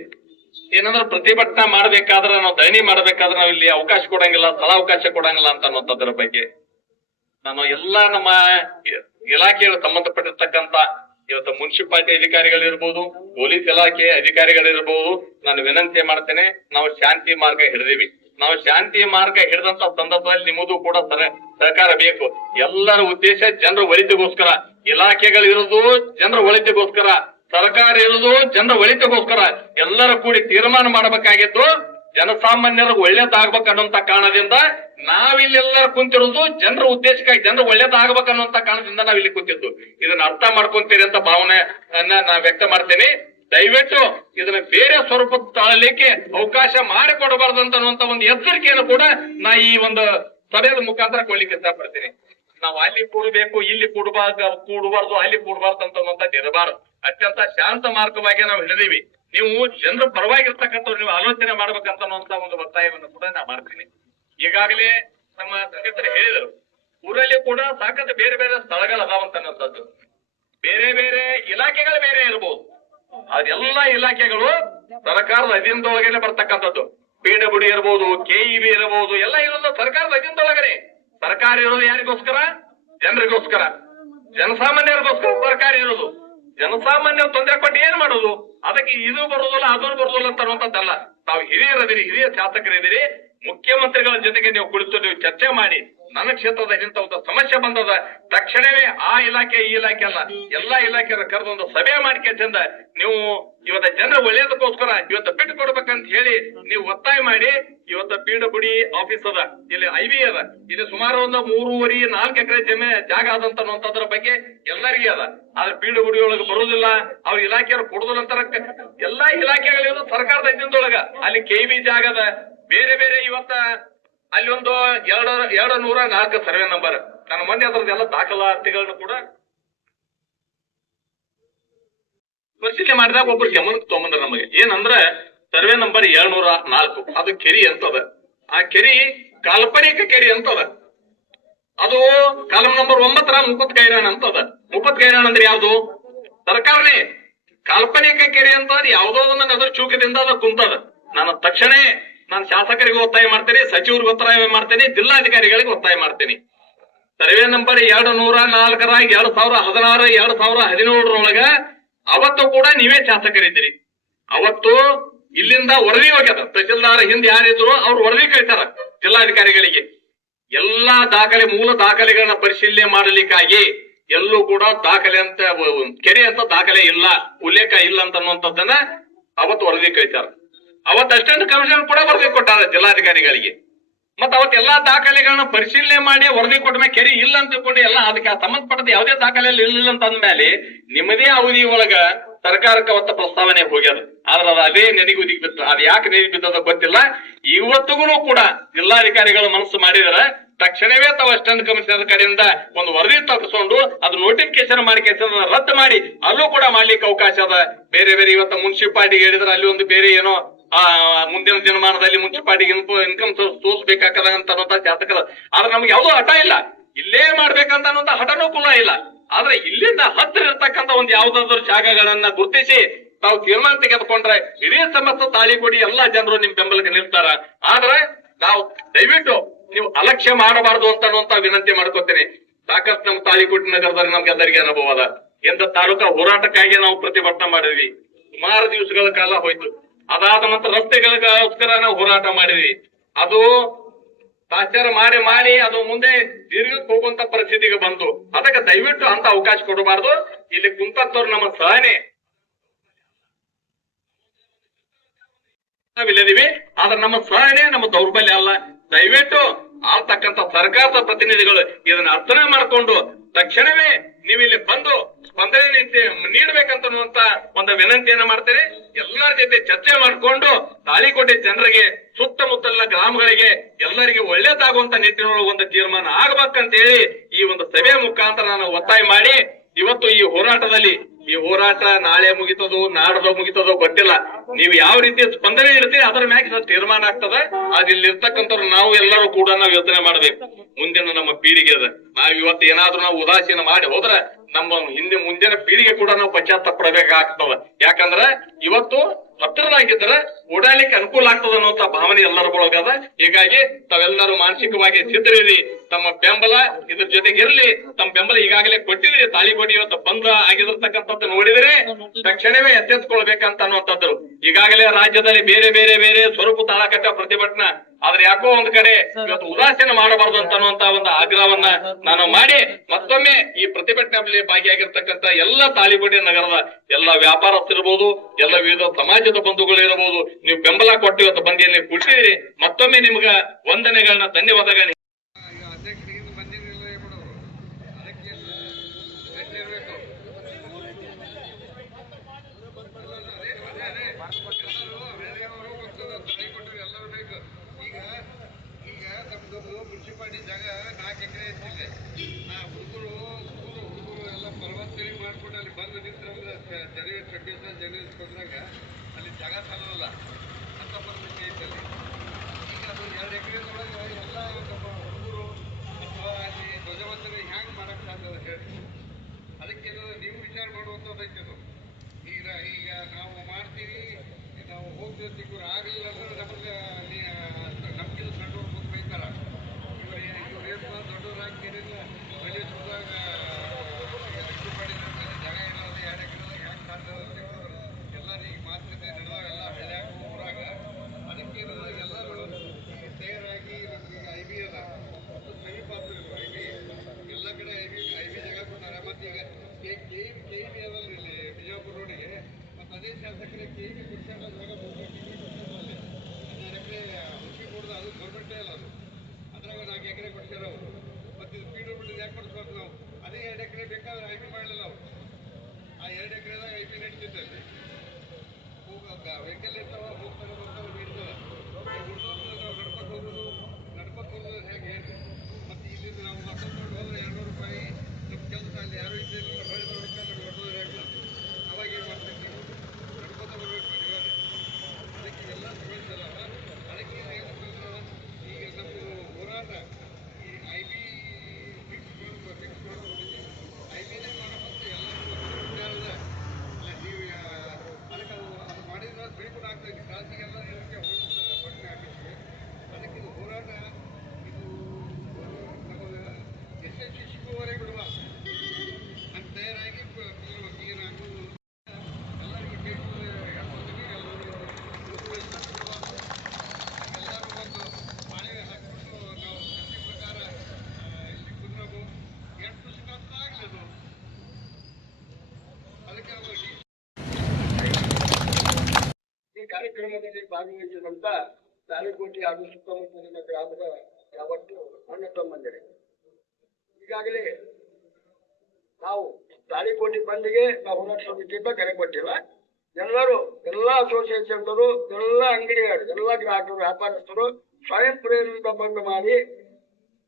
ಏನಂದ್ರೆ ಪ್ರತಿಭಟನೆ ಮಾಡ್ಬೇಕಾದ್ರೆ, ನಾವು ಧರಣಿ ಮಾಡ್ಬೇಕಾದ್ರೆ ನಾವು ಇಲ್ಲಿ ಅವಕಾಶ ಕೊಡಂಗಿಲ್ಲ, ಸ್ಥಳಾವಕಾಶ ಕೊಡಂಗಿಲ್ಲ ಅಂತ ಅನ್ನೋದ್ರ ಬಗ್ಗೆ ನಾನು ಎಲ್ಲಾ ನಮ್ಮ ಇಲಾಖೆಗಳು ಸಂಬಂಧಪಟ್ಟಿರ್ತಕ್ಕಂತ ಇವತ್ತು ಮುನ್ಸಿಪಾಲಿಟಿ ಅಧಿಕಾರಿಗಳಿರ್ಬೋದು, ಪೊಲೀಸ್ ಇಲಾಖೆ ಅಧಿಕಾರಿಗಳಿರ್ಬೋದು, ನಾನು ವಿನಂತಿ ಮಾಡ್ತೇನೆ. ನಾವು ಶಾಂತಿ ಮಾರ್ಗ ಹಿಡಿದೀವಿ. ನಾವು ಶಾಂತಿ ಮಾರ್ಗ ಹಿಡಿದಂತ ಸಂದರ್ಭದಲ್ಲಿ ನಿಮ್ಮದು ಕೂಡ ಸಹಕಾರ ಬೇಕು. ಎಲ್ಲರ ಉದ್ದೇಶ ಜನರ ಒಳಿತಿಗೋಸ್ಕರ, ಇಲಾಖೆಗಳಿರೋದು ಜನರ ಒಳಿತಿಗೋಸ್ಕರ, ಸರ್ಕಾರ ಇರೋದು ಜನರ ಒಳಿತಿಗೋಸ್ಕರ. ಎಲ್ಲರೂ ಕೂಡಿ ತೀರ್ಮಾನ ಮಾಡಬೇಕಾಗಿದ್ದು ಜನಸಾಮಾನ್ಯರಿಗೆ ಒಳ್ಳೇದಾಗ್ಬೇಕನ್ನುವಂತ ಕಾರಣದಿಂದ ನಾವಿಲ್ಲೆಲ್ಲರೂ ಕುಂತಿರೋದು ಜನರ ಉದ್ದೇಶಕ್ಕಾಗಿ, ಜನರ ಒಳ್ಳೇದಾಗ್ಬೇಕನ್ನುವಂತ ಕಾರಣದಿಂದ ನಾವಿಲ್ಲಿ ಕುಂತಿದ್ದು. ಇದನ್ನ ಅರ್ಥ ಮಾಡ್ಕೊಂತೀರಿ ಅಂತ ಭಾವನೆಯನ್ನ ನಾನು ವ್ಯಕ್ತ ಮಾಡ್ತೇನೆ. ದಯವಿಟ್ಟು ಇದನ್ನ ಬೇರೆ ಸ್ವರೂಪ ತಾಳಲಿಕ್ಕೆ ಅವಕಾಶ ಮಾಡಿಕೊಡಬಾರ್ದು ಅನ್ನುವಂತ ಒಂದು ಎಚ್ಚರಿಕೆಯನ್ನು ಕೂಡ ನಾ ಈ ಒಂದು ಸಭೆಯ ಮುಖಾಂತರ ಕೊಡ್ಲಿಕ್ಕೆ ಇಷ್ಟಪಡ್ತೀನಿ. ನಾವು ಅಲ್ಲಿ ಕೂಡಬೇಕು, ಇಲ್ಲಿ ಕೂಡಬಾರ್ದು, ಅಲ್ಲಿ ಕೂಡಬಾರ್ದು ಅಂತ ಇರಬಾರ್ದು. ಅತ್ಯಂತ ಶಾಂತ ಮಾರ್ಗವಾಗಿ ನಾವು ಹಿಡಿದೀವಿ. ನೀವು ಜನರ ಪರವಾಗಿರ್ತಕ್ಕಂಥವ್ರು ನೀವು ಆಲೋಚನೆ ಮಾಡ್ಬೇಕಂತ ಒಂದು ಒತ್ತಾಯವನ್ನು ಕೂಡ ನಾ ಮಾಡ್ತೀನಿ. ಈಗಾಗಲೇ ನಮ್ಮ ಸದಸ್ಯರು ಹೇಳಿದರು, ಊರಲ್ಲಿ ಕೂಡ ಸಾಕಷ್ಟು ಬೇರೆ ಬೇರೆ ಸ್ಥಳಗಳು ಅದಾವಂತ ಅನ್ನೋಂಥದ್ದು. ಬೇರೆ ಬೇರೆ ಇಲಾಖೆಗಳು ಬೇರೆ ಇರಬಹುದು, ಅದೆಲ್ಲ ಇಲಾಖೆಗಳು ಸರ್ಕಾರದ ಅಧೀನದೊಳಗನೆ ಬರ್ತಕ್ಕಂಥದ್ದು. PWD ಇರಬಹುದು, KEB ಇರಬಹುದು, ಎಲ್ಲ ಇರೋದು ಸರ್ಕಾರದ ಅಧೀನದೊಳಗನೆ. ಸರ್ಕಾರ ಇರೋದು ಯಾರಿಗೋಸ್ಕರ? ಜನರಿಗೋಸ್ಕರ, ಜನಸಾಮಾನ್ಯರಿಗೋಸ್ಕರ ಸರ್ಕಾರ ಇರೋದು. ಜನಸಾಮಾನ್ಯರು ತೊಂದರೆ ಕೊಟ್ಟು ಏನ್ ಮಾಡೋದು? ಅದಕ್ಕೆ ಇದು ಬರೋದಿಲ್ಲ, ಅದು ಬರೋದಿಲ್ಲ ಅಂತ ಅನ್ನುವಂಥದ್ದಲ್ಲ. ತಾವು ಹಿರಿಯರದಿರಿ, ಹಿರಿಯ ಶಾಸಕರಿದ್ದೀರಿ, ಮುಖ್ಯಮಂತ್ರಿಗಳ ಜೊತೆಗೆ ನೀವು ಕುಳಿತು ನೀವು ಚರ್ಚೆ ಮಾಡಿ, ನನ್ನ ಕ್ಷೇತ್ರದ ಇಂಥ ಒಂದು ಸಮಸ್ಯೆ ಬಂದದ, ತಕ್ಷಣವೇ ಆ ಇಲಾಖೆ ಈ ಇಲಾಖೆ ಅಲ್ಲ, ಎಲ್ಲಾ ಇಲಾಖೆಯ ಕರೆದು ಒಂದು ಸಭೆ ಮಾಡಿಕೆಂದ ನೀವು ಇವತ್ತ ಜನರ ಒಳ್ಳೇದಕ್ಕೋಸ್ಕರ ಇವತ್ತು ಬಿಟ್ಟು ಕೊಡ್ಬೇಕಂತ ಹೇಳಿ ನೀವು ಒತ್ತಾಯ ಮಾಡಿ. ಇವತ್ತು PWD ಆಫೀಸ್ ಅದ, ಇಲ್ಲಿ IB ಅದ, ಇಲ್ಲಿ ಸುಮಾರು ಒಂದು 3.5-4 ಎಕರೆ ಜಾಗ ಆದಂತದ್ರ ಬಗ್ಗೆ ಎಲ್ಲರಿಗೂ ಅದ. ಆದ್ರೆ PWD ಒಳಗೆ ಬರುದಿಲ್ಲ, ಅವ್ರ ಇಲಾಖೆಯವರು ಕೊಡುದಿಲ್ಲ ಅಂತಾರ. ಎಲ್ಲಾ ಇಲಾಖೆಗಳಿರೋದು ಸರ್ಕಾರದ ಅಧೀನದೊಳಗ. ಅಲ್ಲಿ KEB ಜಾಗದ ಬೇರೆ ಬೇರೆ. ಇವತ್ತ ಅಲ್ಲಿ ಒಂದು 204 ಸರ್ವೆ ನಂಬರ್, ನಾನು ಮೊನ್ನೆ ಅದ್ರದ್ದು ಎಲ್ಲ ದಾಖಲಾತಿಗಳನ್ನು ಕೂಡ ಪರಿಶೀಲನೆ ಮಾಡಿದಾಗ ಒಬ್ರು ಗಮನಕ್ಕೆ ತಗೊಂಬಂದ್ರ ನಮಗೆ. ಏನಂದ್ರೆ ಸರ್ವೆ ನಂಬರ್ 204 ಅದು ಕೆರಿ ಅಂತದ. ಆ ಕೆರಿ ಕಾಲ್ಪನಿಕ ಕೆರಿ ಅಂತದ. ಅದು ಕಾಲಂ ನಂಬರ್ 9 ಮುಕುತ್ ಕೈರಾಣ ಅಂತದ. ಮುಕುತ್ ಕೈರಾಣ ಅಂದ್ರೆ ಯಾವ್ದು? ಸರ್ಕಾರನೇ ಕಾಲ್ಪನಿಕ ಕೆರೆ ಅಂತ ಯಾವ್ದೋದನ್ನ ಅದ್ರ ಚೂಕದಿಂದ ಅದು ಕುಂತದ. ನಾನು ತಕ್ಷಣ ನಾನು ಶಾಸಕರಿಗೆ ಒತ್ತಾಯ ಮಾಡ್ತೇನೆ, ಸಚಿವರಿಗೆ ಒತ್ತಾಯ ಮಾಡ್ತೇನೆ, ಜಿಲ್ಲಾಧಿಕಾರಿಗಳಿಗೆ ಒತ್ತಾಯ ಮಾಡ್ತೇನೆ. ಸರ್ವೆ ನಂಬರ್ 204 2016 2017 ಅವತ್ತು ಕೂಡ ನೀವೇ ಶಾಸಕರಿದ್ದೀರಿ. ಅವತ್ತು ಇಲ್ಲಿಂದ ವರದಿ ಹೋಗ್ಯದ. ತಹಸೀಲ್ದಾರ್ ಹಿಂದೆ ಯಾರಿದ್ರು ಅವ್ರು ವರದಿ ಕಳಿತಾರ ಜಿಲ್ಲಾಧಿಕಾರಿಗಳಿಗೆ. ಎಲ್ಲಾ ದಾಖಲೆ, ಮೂಲ ದಾಖಲೆಗಳನ್ನ ಪರಿಶೀಲನೆ ಮಾಡಲಿಕ್ಕಾಗಿ ಎಲ್ಲೂ ಕೂಡ ದಾಖಲೆ ಅಂತ, ಕೆರೆ ಅಂತ ದಾಖಲೆ ಇಲ್ಲ, ಉಲ್ಲೇಖ ಇಲ್ಲ ಅಂತ ಅನ್ನುವಂಥದ್ದನ್ನ ಅವತ್ತು ವರದಿ ಕಳಿತಾರ. ಅವತ್ತು ಅಸಿಸ್ಟೆಂಟ್ ಕಮಿಷನರ್ ಕೂಡ ವರದಿ ಕೊಟ್ಟಾರ ಜಿಲ್ಲಾಧಿಕಾರಿಗಳಿಗೆ. ಮತ್ತ ಅವತ್ತು ಎಲ್ಲಾ ದಾಖಲೆಗಳನ್ನ ಪರಿಶೀಲನೆ ಮಾಡಿ ವರದಿ ಕೊಟ್ಟ ಮೇಲೆ ಕೆರೆ ಇಲ್ಲ ಅಂತ ತಿಳ್ಕೊಂಡು ಎಲ್ಲ ಅದಕ್ಕೆ ಸಂಬಂಧಪಟ್ಟದ ಯಾವುದೇ ದಾಖಲೆಯಲ್ಲಿ ಇರಲಿಲ್ಲ ಅಂತ ಅಂದ್ಮೇಲೆ ನಿಮ್ಮದೇ ಅವಧಿ ಒಳಗ ಸರ್ಕಾರಕ್ಕೆ ಅವತ್ತ ಪ್ರಸ್ತಾವನೆ ಹೋಗ್ಯದ. ಆದ್ರೆ ಅದು ಅದೇ ನೆನೆಗೆ ಉದಿಗೆ ಬಿತ್ತು. ಅದು ಯಾಕೆ ನೆನೆಗೆ ಬಿದ್ದದ ಗೊತ್ತಿಲ್ಲ. ಇವತ್ತಿಗೂ ಕೂಡ ಜಿಲ್ಲಾಧಿಕಾರಿಗಳು ಮನಸ್ಸು ಮಾಡಿದರೆ ತಕ್ಷಣವೇ ತಾವು ಅಸಿಸ್ಟೆಂಟ್ ಕಮಿಷನರ್ ಕಡೆಯಿಂದ ಒಂದು ವರದಿ ತಗಿಸ್ಕೊಂಡು ಅದು ನೋಟಿಫಿಕೇಶನ್ ಮಾಡಿ ರದ್ದು ಮಾಡಿ ಅಲ್ಲೂ ಕೂಡ ಮಾಡ್ಲಿಕ್ಕೆ ಅವಕಾಶ ಅದ. ಬೇರೆ ಬೇರೆ ಇವತ್ತು ಮುನ್ಸಿಪಾಲಿಟಿಗೆ ಹೇಳಿದ್ರೆ ಅಲ್ಲಿ ಒಂದು ಬೇರೆ ಏನೋ ಮುಂದಿನ ದಿನಮಾನದಲ್ಲಿ ಮುನ್ಸಿಪಾಲಿಟಿಗೆ ಇನ್ಕಮ್ ಸೋರ್ಸ್ ಬೇಕಾಗದ ಅಂತ ಅನ್ನೋಂತ ಶಾಸಕರ. ಆದ್ರೆ ನಮ್ಗೆ ಯಾವುದೋ ಹಠ ಇಲ್ಲ, ಇಲ್ಲೇ ಮಾಡ್ಬೇಕಂತ ಅನ್ನೋಂತ ಹಠನೂ ಕೂಡ ಇಲ್ಲ. ಆದ್ರೆ ಇಲ್ಲಿಂದ ಹತ್ತಿರ ಇರ್ತಕ್ಕಂಥ ಒಂದು ಯಾವ್ದಾದ್ರು ಜಾಗಗಳನ್ನ ಗುರುತಿಸಿ ತಾವು ತೀರ್ಮಾನ ತೆಗೆದುಕೊಂಡ್ರೆ ಇಡೀ ಸಮಸ್ತ ತಾಳಿಕೋಟಿ ಎಲ್ಲಾ ಜನರು ನಿಮ್ ಬೆಂಬಲಕ್ಕೆ ನಿಲ್ತಾರ. ಆದ್ರೆ ನಾವು ದಯವಿಟ್ಟು ನೀವು ಅಲಕ್ಷ್ಯ ಮಾಡಬಾರದು ಅಂತ ಅನ್ನುವಂತ ವಿನಂತಿ ಮಾಡ್ಕೊತೇನೆ. ಸಾಕಷ್ಟು ನಮ್ಮ ತಾಳಿಕೋಟಿ ನಗರದಲ್ಲಿ ನಮ್ಗೆಲ್ಲರಿಗೆ ಅನುಭವ ಅದ. ಎಂತ ತಾಲೂಕಾ ಹೋರಾಟಕ್ಕಾಗಿ ನಾವು ಪ್ರತಿಭಟನೆ ಮಾಡಿದ್ವಿ, ಸುಮಾರು ದಿವಸಗಳ ಕಾಲ ಹೋಯ್ತು. ಅದಾದ ನಂತರ ರಸ್ತೆಗಳಿಗೋಸ್ಕರ ನಾವು ಹೋರಾಟ ಮಾಡಿದ್ವಿ. ಅದು ತಾಚಾರ ಮಾಡಿ ಮಾಡಿ ಅದು ಮುಂದೆ ದೀರ್ಘಕ್ಕೆ ಹೋಗುವಂತ ಪರಿಸ್ಥಿತಿಗೆ ಬಂತು. ಅದಕ್ಕೆ ದಯವಿಟ್ಟು ಅಂತ ಅವಕಾಶ ಕೊಡಬಾರ್ದು. ಇಲ್ಲಿ ಕುಂತವ್ರು ನಮ್ಮ ಸಹನೆ ನಾವಿಲ್ಲದೀವಿ, ಆದ್ರೆ ನಮ್ಮ ಸಹನೆ ನಮ್ಮ ದೌರ್ಬಲ್ಯ ಅಲ್ಲ. ದಯವಿಟ್ಟು ಆಗ್ತಕ್ಕಂಥ ಸರ್ಕಾರದ ಪ್ರತಿನಿಧಿಗಳು ಇದನ್ನ ಅರ್ಥನೆ ಮಾಡಿಕೊಂಡು ತಕ್ಷಣವೇ ನೀವು ಇಲ್ಲಿ ಬಂದು ಸ್ಪಂದನೆ ನೀಡಬೇಕಂತ ಒಂದು ವಿನಂತಿಯನ್ನ ಮಾಡ್ತೇನೆ. ಎಲ್ಲರ ಜೊತೆ ಚರ್ಚೆ ಮಾಡಿಕೊಂಡು ತಾಳಿಕೋಟೆ ಜನರಿಗೆ, ಸುತ್ತಮುತ್ತಲಿನ ಗ್ರಾಮಗಳಿಗೆ ಎಲ್ಲರಿಗೆ ಒಳ್ಳೇದಾಗುವಂತ ನಿಟ್ಟಿನೊಳಗೆ ಒಂದು ತೀರ್ಮಾನ ಆಗ್ಬೇಕಂತ ಹೇಳಿ ಈ ಒಂದು ಸಭೆ ಮುಖಾಂತರ ನಾನು ಒತ್ತಾಯ ಮಾಡಿ ಇವತ್ತು ಈ ಹೋರಾಟದಲ್ಲಿ, ಈ ಹೋರಾಟ ನಾಳೆ ಮುಗಿತದೋ ನಾಡ್ದೋ ಮುಗಿತದೋ ಗೊತ್ತಿಲ್ಲ, ನೀವು ಯಾವ ರೀತಿ ಸ್ಪಂದನೆ ಇಡ್ತೀವಿ ಅದರ ಮ್ಯಾಗ ತೀರ್ಮಾನ ಆಗ್ತದೆ. ಅದು ಇಲ್ಲಿ ಇರ್ತಕ್ಕಂಥವ್ರು ನಾವು ಎಲ್ಲರೂ ಕೂಡ ನಾವು ಯೋಚನೆ ಮಾಡ್ಬೇಕು. ಮುಂದಿನ ನಮ್ಮ ಪೀಳಿಗೆ ಅದ, ನಾವ್ ಇವತ್ತು ಏನಾದ್ರೂ ನಾವು ಉದಾಸೀನ ಮಾಡಿ ಹೋದ್ರೆ ನಮ್ಮ ಮುಂದಿನ ಪೀಳಿಗೆ ಕೂಡ ನಾವು ಪಶ್ಚಾತ್ತಾಪ ಪಡಬೇಕಾಗ್ತದ. ಯಾಕಂದ್ರೆ ಇವತ್ತು ಹತ್ತಿರದಾಗಿದ್ರೆ ಓಡಾಡ್ಲಿಕ್ಕೆ ಅನುಕೂಲ ಆಗ್ತದ ಅನ್ನುವಂತ ಭಾವನೆ ಎಲ್ಲರ ಒಳಗದ. ಹೀಗಾಗಿ ತಾವೆಲ್ಲರೂ ಮಾನಸಿಕವಾಗಿ ಸಿದ್ಧರಿರಿ, ತಮ್ಮ ಬೆಂಬಲ ಇದ್ರ ಜೊತೆಗೆ ಇರಲಿ. ತಮ್ಮ ಬೆಂಬಲ ಈಗಾಗಲೇ ಕೊಟ್ಟಿದ್ರಿ. ತಾಳಿಕೋಟಿ ಇವತ್ತು ಬಂದ ಆಗಿರತಕ್ಕಂಥದ್ದು ನೋಡಿದ್ರೆ ತಕ್ಷಣವೇ ಎಚ್ಚೆತ್ಕೊಳ್ಬೇಕಂತ ಅನ್ನುವಂಥದ್ದು. ಈಗಾಗಲೇ ರಾಜ್ಯದಲ್ಲಿ ಬೇರೆ ಬೇರೆ ಬೇರೆ ಸ್ವರೂಪ ತಾಳಕಟ್ಟ ಪ್ರತಿಭಟನಾ, ಆದ್ರೆ ಯಾಕೋ ಒಂದ್ ಕಡೆ ಇವತ್ತು ಉದಾಸೀನ ಮಾಡಬಾರ್ದು ಅಂತ ಅನ್ನುವಂತ ಒಂದು ಆಗ್ರಹವನ್ನ ನಾನು ಮಾಡಿ ಮತ್ತೊಮ್ಮೆ ಈ ಪ್ರತಿಭಟನೆಯಲ್ಲಿ ಭಾಗಿಯಾಗಿರ್ತಕ್ಕಂಥ ಎಲ್ಲ ತಾಳಿಕೋಟೆ ನಗರದ ಎಲ್ಲ ವ್ಯಾಪಾರಸ್ಥರಿರ್ಬೋದು, ಎಲ್ಲ ವಿವಿಧ ಸಮಾಜದ ಬಂಧುಗಳು ಇರಬಹುದು, ನೀವು ಬೆಂಬಲ ಕೊಟ್ಟು ಇವತ್ತು ಬಂದಿಯಲ್ಲಿ ಕೊಟ್ಟಿದ್ದೀರಿ. ಮತ್ತೊಮ್ಮೆ ನಿಮ್ಗ ವಂದನೆಗಳನ್ನ, ಧನ್ಯವಾದಗಳನ್ನ. ಮುನ್ಸಿಪಾಲಿಟಿ ಜಾಗ 4 ಎಕರೆ ಇರ್ತಿಲ್ಲ. ಹುಡುಗರು ಎಲ್ಲ ಪರ್ವತರಿ ಮಾಡ್ಕೊಂಡು ಅಲ್ಲಿ ಬಂದು ನಿಂತ್ರಂದ್ರೆ ಜನವರಿ 26 ಜನವರಿ ಬಂದಾಗ ಅಲ್ಲಿ ಜಾಗ ಸಾಲಲ್ಲ ಅಂತ ಪರಿಸ್ಥಿತಿ ಐತಲ್ಲಿ. ಈಗ ಅದು 2 ಎಕರೆದೊಳಗೆ ಎಲ್ಲ ಹುಡುಗರು ಅಥವಾ ಅಲ್ಲಿ ಧ್ವಜವಂತನೆ ಹ್ಯಾಂಗ್ ಮಾಡಕ್ ಸಾಧ್ಯ ಹೇಳಿ. ಅದಕ್ಕೆ ನೀವು ವಿಚಾರ ಮಾಡುವಂಥದ್ದೈತೆ. ಈಗ ನಾವು ಮಾಡ್ತೀವಿ, ನಾವು ಹೋಗ್ತಿರ್ತೀವಿ, ಆಗಲಿಲ್ಲ ಅಂದ್ರೆ ನಮಗೆ ನಮ್ಗಿಂತ ಸಣ್ಣವ್ರು ಮುಂದೆ ಬೈತಾರ. ಇವ್ರೇನು ದೊಡ್ಡವ್ರು ಹಾಕ್ತೀರಿಲ್ಲ ಮನೆ ಸುದ್ದಾಗ ಅಡುಗೆ ಮಾಡಿದ್ರೆ ಜಾಗ ಇರೋದು 2 ಎಕರೆದಾಗ ಹ್ಯಾಂಗೆ ಸಾಧ್ಯ ಎಲ್ಲರಿಗೆ ಮಾತುಕತೆ ನಡೆದಾಗ ಎಲ್ಲ ಹಳ್ಳಿಯಾಗ ಊರಾಗ. ಅದಕ್ಕೆ ಎಲ್ಲರೂ ತಯಾರಾಗಿ ನಮ್ಗೆ IB ಅದ ಸಮೀಪ ಆಗ್ತಿದ್ರು. IB ಎಲ್ಲ ಕಡೆ IB ಜಾಗ ಕೊಡ್ತಾರೆ. ಮತ್ತು ಈಗ KEB ಅದಲ್ಲ ಇಲ್ಲಿ ಬಿಜಾಪುರ ರೋಡಿಗೆ, ಮತ್ತು ಅದೇ ಶಾಸಕರೇ KEB ಕೊಡ್ಸಾಗ ಜಾಗ 12 ಎಕರೆ ಹುಡುಕಿ ಕೊಡೋದು, ಅದು ಗೌರ್ಮೆಂಟೇ ಅಲ್ಲ. ಅದು ಅದ್ರಾಗ 4 ಎಕರೆ ಕೊಡ್ತಾರೆ ಅವರು. ಮತ್ತು ಇದು PWD ಯಾಕೆ ಕೊಡಿಸ್ಬಾರ್ದು ನಾವು? ಅದೇ 2 ಎಕರೆ ಬೇಕಾದ್ರೆ IB ಮಾಡಲಿಲ್ಲ ಅವರು. ಆ 2 ಎಕರೆದಾಗ IB ನಡೀತಿದ್ದಲ್ಲಿ ವೆಹಿಕಲ್ ಇರ್ತಾವ, ಹೋಗ್ತಾರೆ ಬರ್ತಾರೆ ಬೀಳ್ತವೆ. ಹುಡುಗರು ನಾವು ನಡ್ಕೊತ ಹೋಗೋದು ಹೇಗೆ ಹೇಳಿ? ಮತ್ತು ಇಲ್ಲಿಂದ ನಾವು ಮಾತಾಡ್ಕೊಂಡು ಹೋದ್ರೆ 200 ರೂಪಾಯಿ ನಮ್ಮ ಕೆಲಸ ಅಲ್ಲಿ ಯಾರು ಇದ್ದಿಲ್ಲ, ಹೊಳೆ ಬರ್ಬೇಕಾದ್ರೆ ನಡ್ಕೋದು ಹೇಗೆ? ಅವಾಗ ಏನು ಮಾಡ್ಬೇಕು? ನೀವು ನಡ್ಕೋತ ಬರ್ಬೇಕು ಅನಿವಾರ್ಯ. ಅದಕ್ಕೆ ಎಲ್ಲ ಸಮಸ್ಯೆ ಅದಾವ. ಅದಕ್ಕೆ ಏನಂತಂದ್ರೆ ಈಗ ನಮ್ಮ ಹೋರಾಟ ಈ IB ಫಿಕ್ಸ್ ಮಾಡೋದು IBನೇ ಮಾಡೋ ಮತ್ತು ಎಲ್ಲರೂ ವಿಚಾರದ ಇಲ್ಲ. ನೀವು ಕಾರ್ಯಕ್ರಮದಲ್ಲಿ ಭಾಗವಹಿಸಿದಂತ ತಾಳಿಕೋಟೆ ಹಾಗೂ ಸುತ್ತಮುತ್ತಲಿನ ಗ್ರಾಮದ ಯಾವತ್ತು ಅಣ್ಣ ತಮ್ಮಂದಿರೇ, ಈಗಾಗಲೇ ನಾವು ತಾಳಿಕೋಟೆ ಬಂದಿಗೆ ನಾವು ಹೋರಾಟ ಸಮಿತಿಯಿಂದ ಕರೆ ಕೊಟ್ಟಿಲ್ಲ. ಎಲ್ಲರೂ ಎಲ್ಲ ಅಸೋಸಿಯೇಷನ್ಗಳು, ಎಲ್ಲ ಅಂಗಡಿಗಳು, ಎಲ್ಲ ಗ್ರಾಹಕರು, ವ್ಯಾಪಾರಸ್ಥರು ಸ್ವಯಂ ಪ್ರೇರಿತ ಬಂದ್ ಮಾಡಿ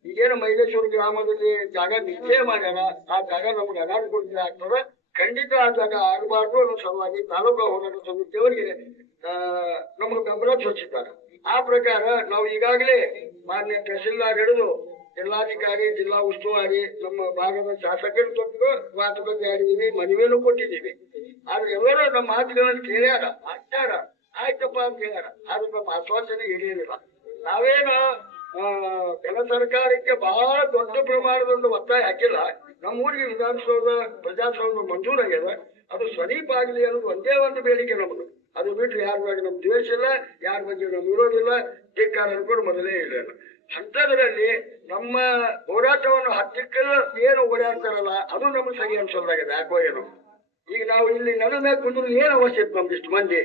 ಈಗೇನು ಮೈಲೇಶ್ವರ ಗ್ರಾಮದಲ್ಲಿ ಜಾಗ ನಿಶ್ಚಯ ಮಾಡ್ಯಾರ, ಆ ಜಾಗ ನಮ್ಗೆ ಅನಾನುಕೂಲ ಆಗ್ತದೆ. ಖಂಡಿತ ಆ ಜಾಗ ಆಗಬಾರ್ದು ಅನ್ನೋ ಸಲುವಾಗಿ ತಾಲೂಕು ಹೋರಾಟ ಸಮಿತಿಯವರಿಗೆ ನಮಗೆ ಬೆಂಬಲ ಸೂಚಿಸಿದ್ದಾರೆ. ಆ ಪ್ರಕಾರ ನಾವು ಈಗಾಗಲೇ ಮಾನ್ಯ ತಹಸೀಲ್ದಾರ್ ಹಿಡಿದು ಜಿಲ್ಲಾಧಿಕಾರಿ, ಜಿಲ್ಲಾ ಉಸ್ತುವಾರಿ, ನಮ್ಮ ಭಾಗದ ಶಾಸಕರ ಜೊತೆಗೂ ಮಾತುಕತೆ ಆಡಿದೀವಿ, ಮನವಿಯನ್ನು ಕೊಟ್ಟಿದ್ದೀವಿ. ಆದ್ರೆ ಎಲ್ಲರೂ ನಮ್ಮ ಮಾತುಗಳನ್ನು ಕೇಳ್ಯಾರ, ಆಗ್ತಾರ, ಆಯ್ತಪ್ಪ ಅಂತ ಹೇಳ್ಯಾರ. ಆದ್ರೆ ನಮ್ಮ ಆಶ್ವಾಸನೆ ಹಿಡಿಯಲಿಲ್ಲ. ನಾವೇನು ಕೆಲ ಸರ್ಕಾರಕ್ಕೆ ಬಹಳ ದೊಡ್ಡ ಪ್ರಮಾಣದ ಒತ್ತಾಯ ಹಾಕಿಲ್ಲ. ನಮ್ಮೂರಿಗೆ ವಿಧಾನಸೌಧ ಪ್ರಜಾಸೌಧ ಮಂಜೂರಾಗ್ಯದ, ಅದು ಸಮೀಪ ಆಗಲಿ ಅನ್ನೋದು ಒಂದೇ ಒಂದು ಬೇಡಿಕೆ ನಮ್ಮದು. ಅದು ಬಿಟ್ಟರೆ ಯಾರ ಬಗ್ಗೆ ನಮ್ ದ್ವೇಷ ಇಲ್ಲ, ಯಾರ ಬಗ್ಗೆ ನಮ್ ವಿರೋಧಿಲ್ಲ, ಧಿಕ್ಕಾರ ಅನ್ಕೊಂಡು ಮೊದಲೇ ಇಲ್ಲ. ಅಂಥದ್ರಲ್ಲಿ ನಮ್ಮ ಹೋರಾಟವನ್ನು ಹತ್ತಿಕ್ಕಲು ಏನು ಓಡಾಡ್ತಾರಲ್ಲ, ಅದು ನಮ್ಗೆ ಸರಿ ಅನ್ಸೋದಾಗಿದೆ. ಯಾಕೋ ಏನೋ ಈಗ ನಾವು ಇಲ್ಲಿ ನನ್ನ ಮೇಲೆ ಕುಂದ್ರು ಏನು ಅವಶ್ಯಕ ನಮ್ದಿಷ್ಟು ಮಂದಿ,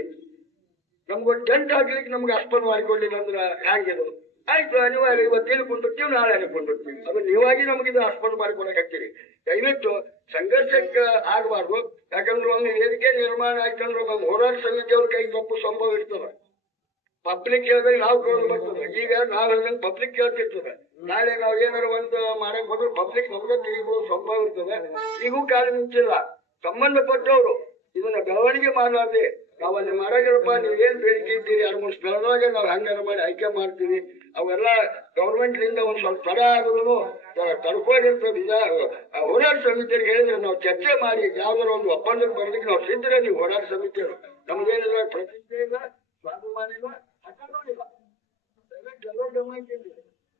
ನಮ್ಗೊಂದು ಟೆಂಟ್ ಹಾಕ್ಲಿಕ್ಕೆ ನಮ್ಗೆ ಆಸ್ಪದ ಮಾಡಿಕೊಳ್ಳಿಲ್ಲ ಅಂದ್ರೆ ಹ್ಯಾಂಗಿದು? ಆಯ್ತು, ಅನಿವಾರ್ಯ, ಇವತ್ತೇನು ಕುಂದಿರ್ತೀವಿ, ನಾಳೆ ಅನ್ಕೊಂಡಿರ್ತೀವಿ. ಅದು ನೀವಾಗಿ ನಮಗೆ ಇದು ಆಸ್ಪದ ಮಾಡಿಕೊಡಕ್ ಹಾಕ್ತೀರಿ. ದಯವಿಟ್ಟು ಸಂಘರ್ಷಕ್ಕೆ ಆಗಬಾರ್ದು. ಯಾಕಂದ್ರೆ ಒಂದು ವೇದಿಕೆ ನಿರ್ಮಾಣ ಆಯ್ತಂದ್ರೆ ನಮ್ಮ ಹೋರಾಟ ಸಮಿತಿಯವ್ರ ಕೈ ತಪ್ಪು ಸಂಭವ ಇರ್ತದೆ. ಪಬ್ಲಿಕ್ ಹೇಳಿದಾಗ ನಾವು ಕೇಳೋದು ಬರ್ತದೆ. ಈಗ ನಾವ್ ಹೇಳಿದಂಗೆ ಪಬ್ಲಿಕ್ ಕೇಳ್ತಿರ್ತದೆ. ನಾಳೆ ನಾವ್ ಏನಾರು ಒಂದು ಮಾಡಕ್ ಹೋದ್ರೆ ಪಬ್ಲಿಕ್ ನಮ್ಗೆ ತೆಗಿಬೋದು ಸಂಭವ ಇರ್ತದೆ. ಈಗೂ ಕಾಲ ನಿಂತಿಲ್ಲ. ಸಂಬಂಧಪಟ್ಟವರು ಇದನ್ನ ಬೆಳವಣಿಗೆ ಮಾಡಲಾರ್ದೆ ನಾವಲ್ಲಿ ಮಾಡಾಗಿರಪ್ಪ, ನೀವ್ ಏನ್ ಬೇಡಿಕೆ ಇದ್ದೀರಿ 2-3 ಸ್ಥಳದೊಳಗೆ ನಾವು ಹಂಗಾರ ಮಾಡಿ ಆಯ್ಕೆ ಮಾಡ್ತೀವಿ. ಅವೆಲ್ಲ ಗೌರ್ಮೆಂಟ್ ಲಿಂದ ಒಂದ್ ಸ್ವಲ್ಪ ತಡ ಆದ್ರೂ ತಡ್ಕೊಂಡಿರ್ತದೆ. ಹೋರಾಟ ಸಮಿತಿಯರಿಗೆ ಹೇಳಿದ್ರೆ ನಾವು ಚರ್ಚೆ ಮಾಡಿ ಯಾವ್ದಾರ ಒಂದು ಒಪ್ಪಂದಕ್ಕೆ ಬರ್ಲಿಕ್ಕೆ ನಾವು ಸಿದ್ಧರೇ. ನೀವು ಹೋರಾಟ ಸಮಿತಿಯವರು ನಮ್ಗೇನಿಲ್ಲ, ಪ್ರತಿಷ್ಠೆ ಇಲ್ಲ, ಸ್ವಾಭಿಮಾನ ಇಲ್ಲ, ಇಲ್ಲ. ದಯವಿಟ್ಟು ಎಲ್ಲರೂ ಗಮನಕ್ಕೆ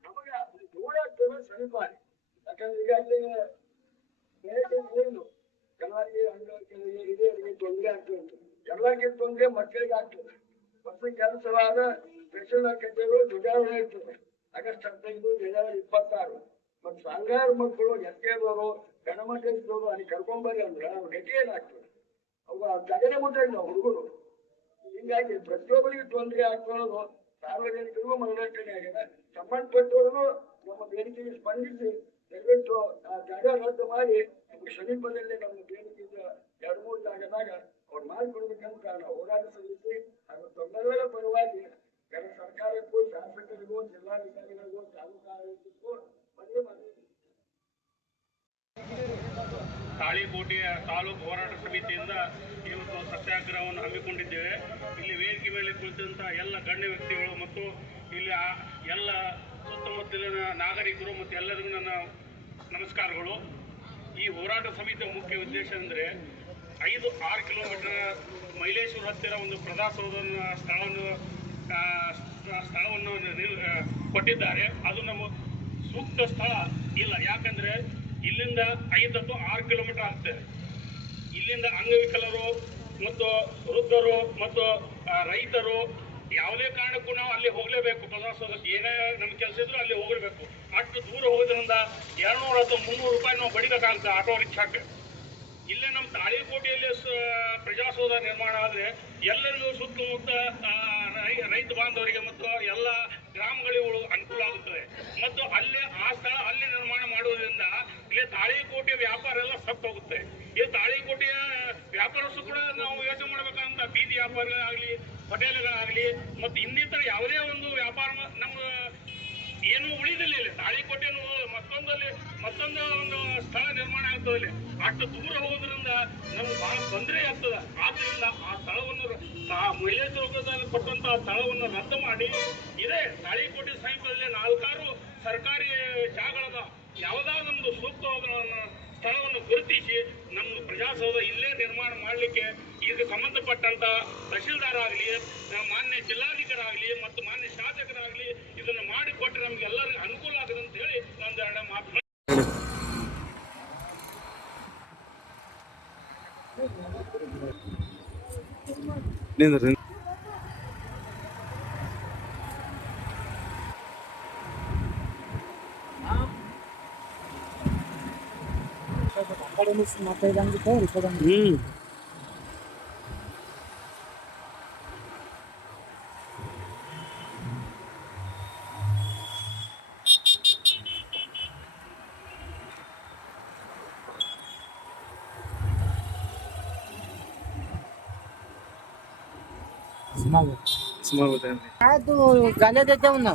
ನಮಗೆ ಹೋರಾಟದ ಸಮೀಪ. ಯಾಕಂದ್ರೆ ಈಗ ಅಲ್ಲಿ ಏನು ಕೆಲವರಿಗೆ ಅಂಗಡಿಗೆ ಹಿರಿಯರಿಗೆ ತೊಂದರೆ ಆಗ್ತದೆ, ಎಲ್ಲರಿಗೆ ತೊಂದರೆ ಮಕ್ಕಳಿಗೆ ಆಗ್ತದೆ. ಮತ್ತು ಕೆಲಸವಾದ ಸ್ಪೆಷಲ್ ಕಚೇರಿ ಧ್ವಜಾರೋಹಣ ಇರ್ತದೆ ಆಗಸ್ಟ್ 15, ಜನವರಿ 26. ಮತ್ತು ಸಾಂಗಾರು ಮಕ್ಕಳು, ಎಸ್ಕೆದವರು, ಗಣಮಠದವರು ಅಲ್ಲಿ ಕರ್ಕೊಂಬರ್ರಿ ಅಂದ್ರೆ ಅವ್ರ ಗತಿ ಏನಾಗ್ತದೆ? ಅವು ಜಗನೇ ಮುಟ್ಟಾಗಿ ನಾವು ಹುಡುಗರು. ಹಿಂಗಾಗಿ ಪ್ರತಿಯೊಬ್ಬರಿಗೆ ತೊಂದರೆ ಆಗ್ಕೊಳ್ಳೋದು ಸಾರ್ವಜನಿಕರಿಗೂ ಮನರಂಜನೆ ಆಗಿದೆ. ಸಂಬಂಧಪಟ್ಟವರು ನಮ್ಮ ಬೇಡಿಕೆಗೆ ಸ್ಪಂದಿಸಿ ದಯವಿಟ್ಟು ಆ ಜಾಗ ರದ್ದು ಮಾಡಿ ನಮ್ಗೆ ಸಮೀಪದಲ್ಲಿ ನಮ್ಮ ಬೇಡಿಕೆ 2-3 ಜಾಗದಾಗ ಅವ್ರು ಮಾಡಿಕೊಡ್ಬೇಕಂತ ನಾವು ಹೋರಾಟ ಸಲ್ಲಿಸಿ ಹಾಗೂ ತಮ್ಮೆಲ್ಲರ ಪರವಾಗಿ ಕೆಲ ಸರ್ಕಾರಕ್ಕೂ, ಶಾಸಕರಿಗೂ, ಜಿಲ್ಲಾಧಿಕಾರಿಗಳಿಗೂ, ತಾಲೂಕು ಆಡಳಿತಕ್ಕೂ ಮನವಿ ಮಾಡಿದ್ದೀವಿ. ತಾಳಿಕೋಟೆಯ ತಾಲೂಕು ಹೋರಾಟ ಸಮಿತಿಯಿಂದ ಇವತ್ತು ಸತ್ಯಾಗ್ರಹವನ್ನು ಹಮ್ಮಿಕೊಂಡಿದ್ದೇವೆ. ಇಲ್ಲಿ ವೇದಿಕೆ ಮೇಲೆ ಕುಳಿತಂತ ಎಲ್ಲ ಗಣ್ಯ ವ್ಯಕ್ತಿಗಳು ಮತ್ತು ಇಲ್ಲಿ ಎಲ್ಲ ಸುತ್ತಮುತ್ತಲಿನ ನಾಗರಿಕರು ಮತ್ತು ಎಲ್ಲರಿಗೂ ನನ್ನ ನಮಸ್ಕಾರಗಳು. ಈ ಹೋರಾಟ ಸಮಿತಿಯ ಮುಖ್ಯ ಉದ್ದೇಶ ಅಂದರೆ 5-6 ಕಿಲೋಮೀಟರ್ ಮೈಲೇಶ್ವರ ಹತ್ತಿರ ಒಂದು ಪ್ರಜಾಸೌಧ ಸ್ಥಳವನ್ನು ಕೊಟ್ಟಿದ್ದಾರೆ. ಅದು ನಮ್ಮ ಸೂಕ್ತ ಸ್ಥಳ ಇಲ್ಲ. ಯಾಕಂದ್ರೆ ಇಲ್ಲಿಂದ 5-6 ಕಿಲೋಮೀಟರ್ ಆಗ್ತದೆ. ಇಲ್ಲಿಂದ ಅಂಗವಿಕಲರು ಮತ್ತು ವೃದ್ಧರು ಮತ್ತು ರೈತರು ಯಾವುದೇ ಕಾರಣಕ್ಕೂ ನಾವು ಅಲ್ಲಿ ಹೋಗ್ಲೇಬೇಕು. ಪ್ರಜಾಸೌಧಕ್ಕೆ ಏನೇ ನಮ್ಮ ಕೆಲಸ ಇದ್ರು ಅಲ್ಲಿ ಹೋಗಲೇಬೇಕು. ಅಷ್ಟು ದೂರ ಹೋಗೋದ್ರಿಂದ 200 ಅಥವಾ 300 ರೂಪಾಯಿ ನಾವು ಬಡಿಬೇಕಾಗ್ತದೆ ಆಟೋ ರಿಕ್ಷಾಕ್ಕೆ. ಇಲ್ಲೇ ನಮ್ಮ ತಾಳಿಕೋಟೆಯಲ್ಲಿ ಪ್ರಜಾಸೌಧ ನಿರ್ಮಾಣ ಆದರೆ ಎಲ್ಲರಿಗೂ ಸುತ್ತಮುತ್ತ ರೈತ ಬಾಂಧವರಿಗೆ ಮತ್ತು ಎಲ್ಲ ಗ್ರಾಮಗಳಿಗೂ ಅನುಕೂಲ ಆಗುತ್ತದೆ. ಮತ್ತು ಅಲ್ಲೇ ಆ ಸ್ಥಳ ಅಲ್ಲಿ ನಿರ್ಮಾಣ ಮಾಡುವುದರಿಂದ ಇಲ್ಲಿ ತಾಳಿಕೋಟೆ ವ್ಯಾಪಾರ ಎಲ್ಲ ಸತ್ತು ಹೋಗುತ್ತೆ. ಈ ತಾಳಿಕೋಟೆಯ ವ್ಯಾಪಾರಸ್ಥರು ಕೂಡ ನಾವು ಯೋಚನೆ ಮಾಡಬೇಕಂತ ಬೀದಿ ವ್ಯಾಪಾರಗಳಾಗಲಿ, ಹೋಟೆಲ್ಗಳಾಗಲಿ ಮತ್ತು ಇನ್ನಿತರ ಯಾವುದೇ ಒಂದು ವ್ಯಾಪಾರ ನಮ್ಮ ಏನು ಉಳಿದಿಲ್ಲ. ಇಲ್ಲಿ ತಾಳಿಕೋಟೆ ಮತ್ತೊಂದು ಒಂದು ಸ್ಥಳ ನಿರ್ಮಾಣ ಆಗ್ತದೆ. ಅಷ್ಟು ದೂರ ಹೋಗೋದ್ರಿಂದ ನಮ್ಗೆ ಬಹಳ ತೊಂದರೆ ಆಗ್ತದೆ. ಆದ್ರಿಂದ ಆ ಸ್ಥಳವನ್ನು ಮೈಲೇಶ್ವರದಲ್ಲಿ ಕೊಟ್ಟಂತಹ ಸ್ಥಳವನ್ನು ರದ್ದು ಮಾಡಿ ಇದೇ ತಾಳಿಕೋಟೆ ಸಮೀಪದಲ್ಲಿ 4 ಸರ್ಕಾರಿ ಜಾಗಗಳದ ಯಾವುದಾದೊಂದು ಸೂಕ್ತವಾದ ಸ್ಥಳವನ್ನು ಗುರುತಿಸಿ ನಮ್ಮ ಪ್ರಜಾಸೌಧ ಇಲ್ಲೇ ನಿರ್ಮಾಣ ಮಾಡಲಿಕ್ಕೆ ಈಗ ಸಂಬಂಧಪಟ್ಟಂತ ತಹಶೀಲ್ದಾರ್ ಆಗಲಿ, ಮಾನ್ಯ ಜಿಲ್ಲಾಧಿಕಾರಿ ಮತ್ತು ಮಾನ್ಯ ಶಾಸಕರಾಗಲಿ ಇದನ್ನು ಮಾಡಿಕೊಟ್ಟರೆ ನಮ್ಗೆ ಎಲ್ಲರಿಗೂ ಅನುಕೂಲ ಆಗಿದೆ ಅಂತ ಹೇಳಿ ಒಂದೆರಡು ಮಾತು. काय तू गाण्या त्याच्यावर ना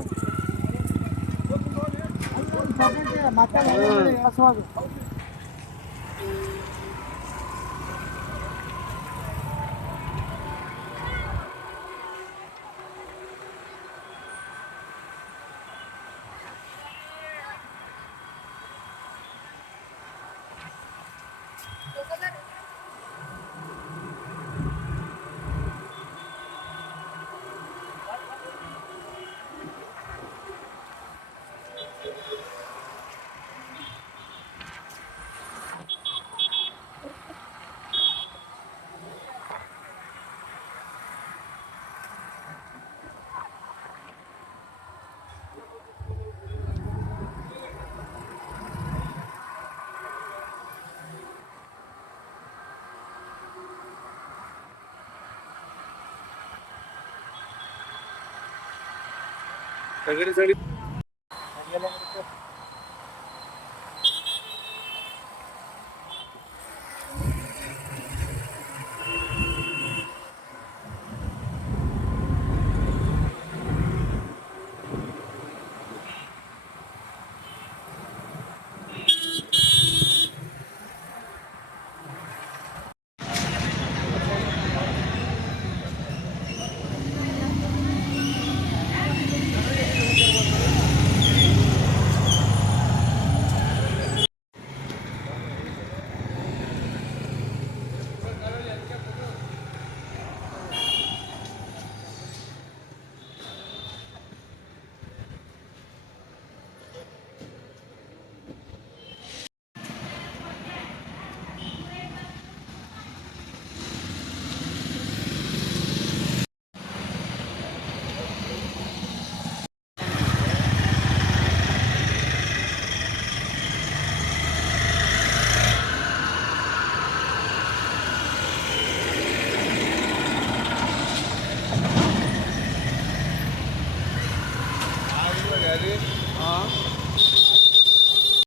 सगळी